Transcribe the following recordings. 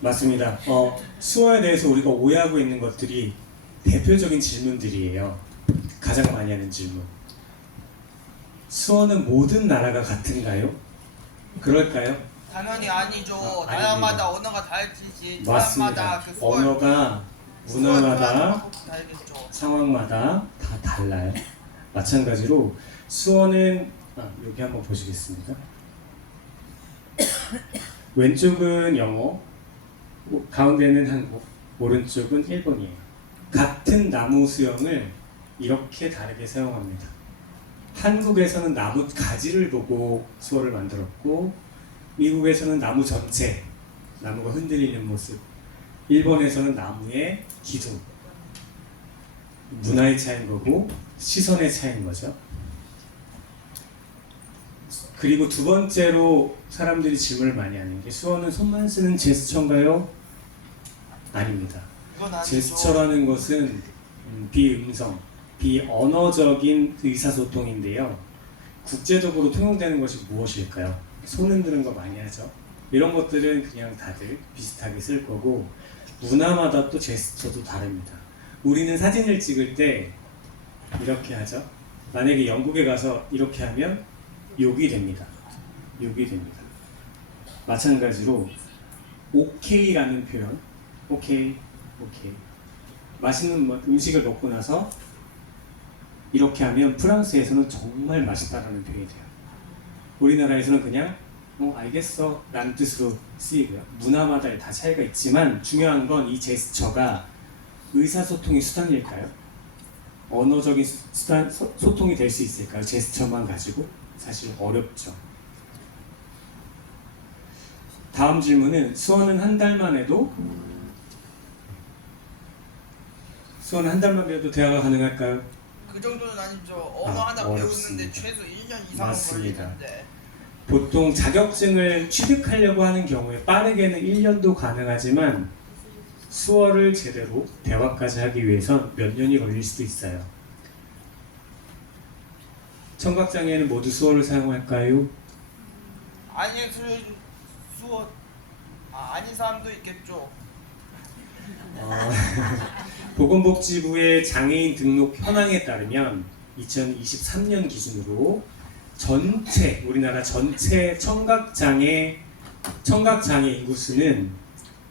맞습니다. 수어에 대해서 우리가 오해하고 있는 것들이 대표적인 질문들이에요. 가장 많이 하는 질문. 수어는 모든 나라가 같은가요? 그럴까요? 당연히 아니죠. 아닙니다. 나라마다 언어가 다르지. 맞습니다. 사람마다 그 수월, 언어가 문화마다 다르겠죠. 상황마다 다 달라요. 마찬가지로 수어는 여기 한번 보시겠습니다. 왼쪽은 영어, 가운데는 한국, 오른쪽은 일본이에요. 같은 나무 수형을 이렇게 다르게 사용합니다. 한국에서는 나무 가지를 보고 수어를 만들었고, 미국에서는 나무 전체, 나무가 흔들리는 모습, 일본에서는 나무의 기둥. 문화의 차이인 거고 시선의 차이인 거죠. 그리고 두 번째로 사람들이 질문을 많이 하는 게 수어는 손만 쓰는 제스처인가요? 아닙니다. 이건 아니죠. 제스처라는 것은 비음성, 비언어적인 의사소통인데요. 국제적으로 통용되는 것이 무엇일까요? 손 흔드는 거 많이 하죠. 이런 것들은 그냥 다들 비슷하게 쓸 거고 문화마다 또 제스처도 다릅니다. 우리는 사진을 찍을 때 이렇게 하죠. 만약에 영국에 가서 이렇게 하면 욕이 됩니다. 욕이 됩니다. 마찬가지로 오케이라는 표현, 오케이, 오케이. 맛있는 음식을 먹고 나서 이렇게 하면 프랑스에서는 정말 맛있다라는 표현이 돼요. 우리나라에서는 그냥 알겠어 라는 뜻으로 쓰이고요. 문화마다 다 차이가 있지만 중요한 건 이 제스처가 의사소통의 수단일까요? 언어적인 수단, 소통이 될 수 있을까요? 제스처만 가지고? 사실 어렵죠. 다음 질문은 수어는 한 달만 해도 대화가 가능할까요? 그 정도는 아니죠. 언어 하나 어렵습니다. 배우는데 최소 1년 이상 맞습니다. 걸리는데. 보통 자격증을 취득하려고 하는 경우에 빠르게는 1년도 가능하지만 수어를 제대로 대화까지 하기 위해선 몇 년이 걸릴 수도 있어요. 청각장애는 모두 수어를 사용할까요? 아니 수어 아닌 사람도 있겠죠. 보건복지부의 장애인 등록 현황에 따르면 2023년 기준으로 우리나라 전체 청각장애 인구수는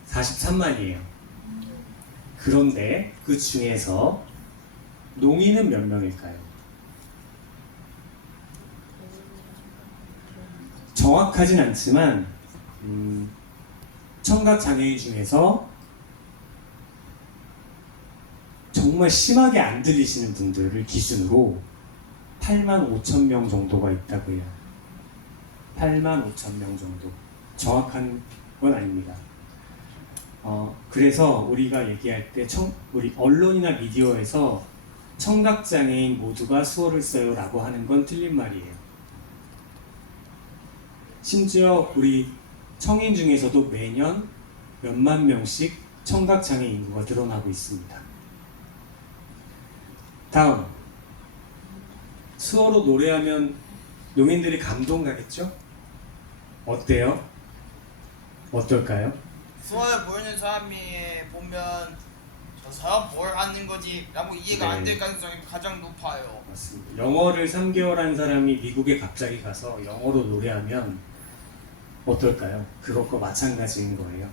43만이에요. 그런데 그 중에서 농인은 몇 명일까요? 정확하진 않지만 청각장애인 중에서 정말 심하게 안 들리시는 분들을 기준으로 8만 5천 명 정도가 있다고 해요. 8만 5천 명 정도. 정확한 건 아닙니다. 그래서 우리가 얘기할 때 우리 언론이나 미디어에서 청각장애인 모두가 수어를 써요 라고 하는 건 틀린 말이에요. 심지어 우리 청인 중에서도 매년 몇만 명씩 청각장애 인구가 늘어나고 있습니다. 다음, 수어로 노래하면 농인들이 감동 가겠죠? 어때요? 어떨까요? 수어에 모이는 사람이 보면 저 사람 뭘 하는 거지 라고 이해가 안 될 가능성이 가장 높아요. 맞습니다. 영어를 3개월 한 사람이 미국에 갑자기 가서 영어로 노래하면 어떨까요? 그것과 마찬가지인 거예요.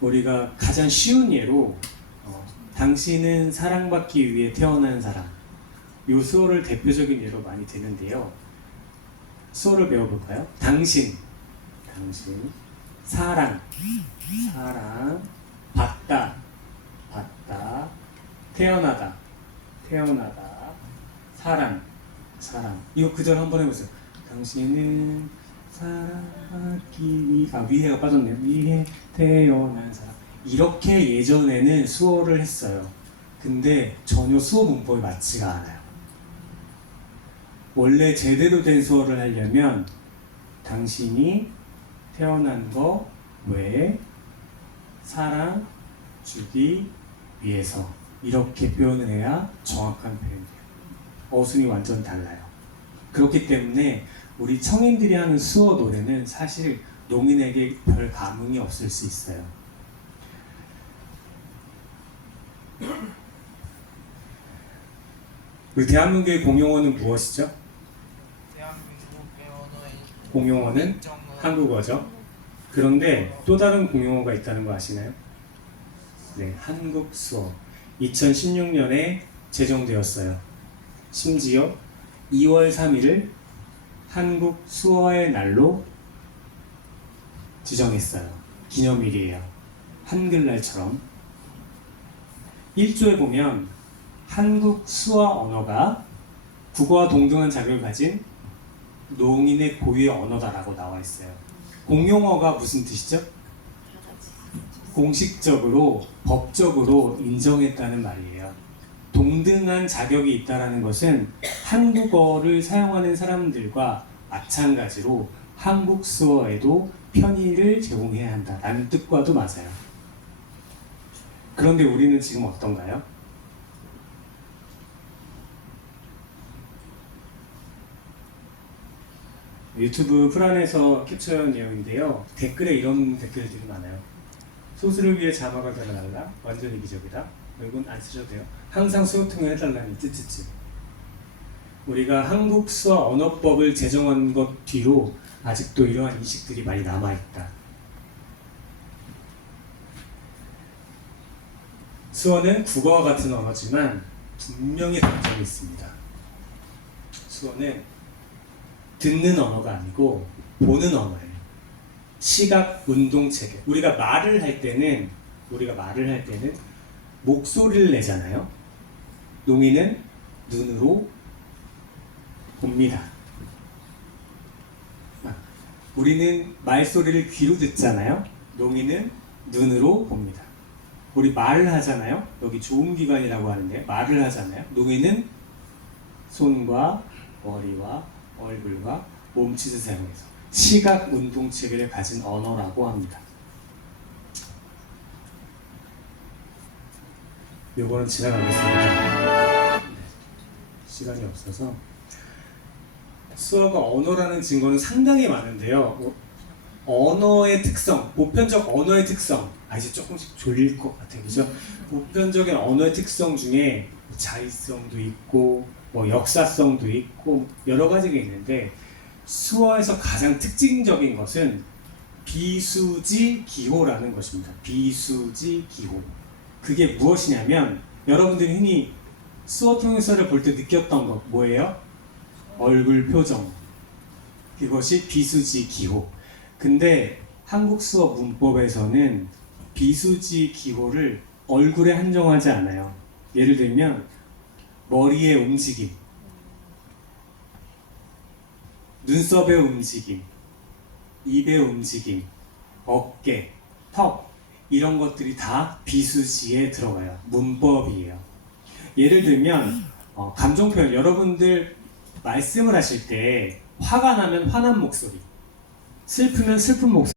우리가 가장 쉬운 예로 당신은 사랑받기 위해 태어난 사람, 이 수어를 대표적인 예로 많이 드는데요. 수어를 배워볼까요? 당신, 사랑, 받다, 태어나다, 사랑. 이거 그대로 한번 해보세요. 당신은 사랑받기 위해가 빠졌네요. 위해 태어난 사람. 이렇게 예전에는 수어를 했어요. 근데 전혀 수어 문법에 맞지가 않아요. 원래 제대로 된 수어를 하려면 당신이 태어난 거 외에 사랑 주기 위해서 이렇게 표현을 해야 정확한 표현이에요. 어순이 완전 달라요. 그렇기 때문에 우리 청인들이 하는 수어 노래는 사실 농인에게 별 감흥이 없을 수 있어요. 우리 대한민국의 공용어는 무엇이죠? 대한민국의 언어의 공용어는 공통점은 한국어죠. 그런데 또 다른 공용어가 있다는 거 아시나요? 네, 한국 수어. 2016년에 제정되었어요. 심지어 2월 3일을 한국 수어의 날로 지정했어요. 기념일이에요. 한글날처럼. 1조에 보면 한국 수어 언어가 국어와 동등한 자격을 가진 농인의 고유의 언어다라고 나와 있어요. 공용어가 무슨 뜻이죠? 공식적으로, 법적으로 인정했다는 말이에요. 동등한 자격이 있다는 것은 한국어를 사용하는 사람들과 마찬가지로 한국 수어에도 편의를 제공해야 한다라는 뜻과도 맞아요. 그런데 우리는 지금 어떤가요? 유튜브 프란에서 캡처한 내용인데요. 댓글에 이런 댓글들이 많아요. 소수를 위해 자막을 달아달라. 완전 이기적이다. 이건 안 쓰셔도 돼요. 항상 수어통을 해달라니 쯔쯔쯔. 우리가 한국 수어 언어법을 제정한 것 뒤로 아직도 이러한 인식들이 많이 남아있다. 수어는 국어와 같은 언어지만 분명히 단점이 있습니다. 수어는 듣는 언어가 아니고 보는 언어예요. 시각, 운동, 체계. 우리가 말을 할 때는 목소리를 내잖아요. 농이는 눈으로 봅니다. 우리는 말소리를 귀로 듣잖아요. 농이는 눈으로 봅니다. 우리 말을 하잖아요. 여기 조음기관이라고 하는데 말을 하잖아요. 농이는 손과 머리와 얼굴과 몸짓을 사용해서 시각 운동 체계를 가진 언어라고 합니다. 요거는 지나가겠습니다. 시간이 없어서. 수어가 언어라는 증거는 상당히 많은데요. 언어의 특성, 보편적 언어의 특성. 이제 조금씩 졸릴 것 같아요, 그죠? 보편적인 언어의 특성 중에 자의성도 있고, 역사성도 있고 여러 가지가 있는데 수어에서 가장 특징적인 것은 비수지 기호라는 것입니다. 비수지 기호. 그게 무엇이냐면 여러분들이 흔히 수어 통역서를 볼 때 느꼈던 것 뭐예요? 얼굴 표정. 그것이 비수지 기호. 근데 한국 수어 문법에서는 비수지 기호를 얼굴에 한정하지 않아요. 예를 들면 머리의 움직임, 눈썹의 움직임, 입의 움직임, 어깨, 턱 이런 것들이 다 비수지에 들어가요. 문법이에요. 예를 들면 감정 표현, 여러분들 말씀을 하실 때 화가 나면 화난 목소리, 슬프면 슬픈 목소리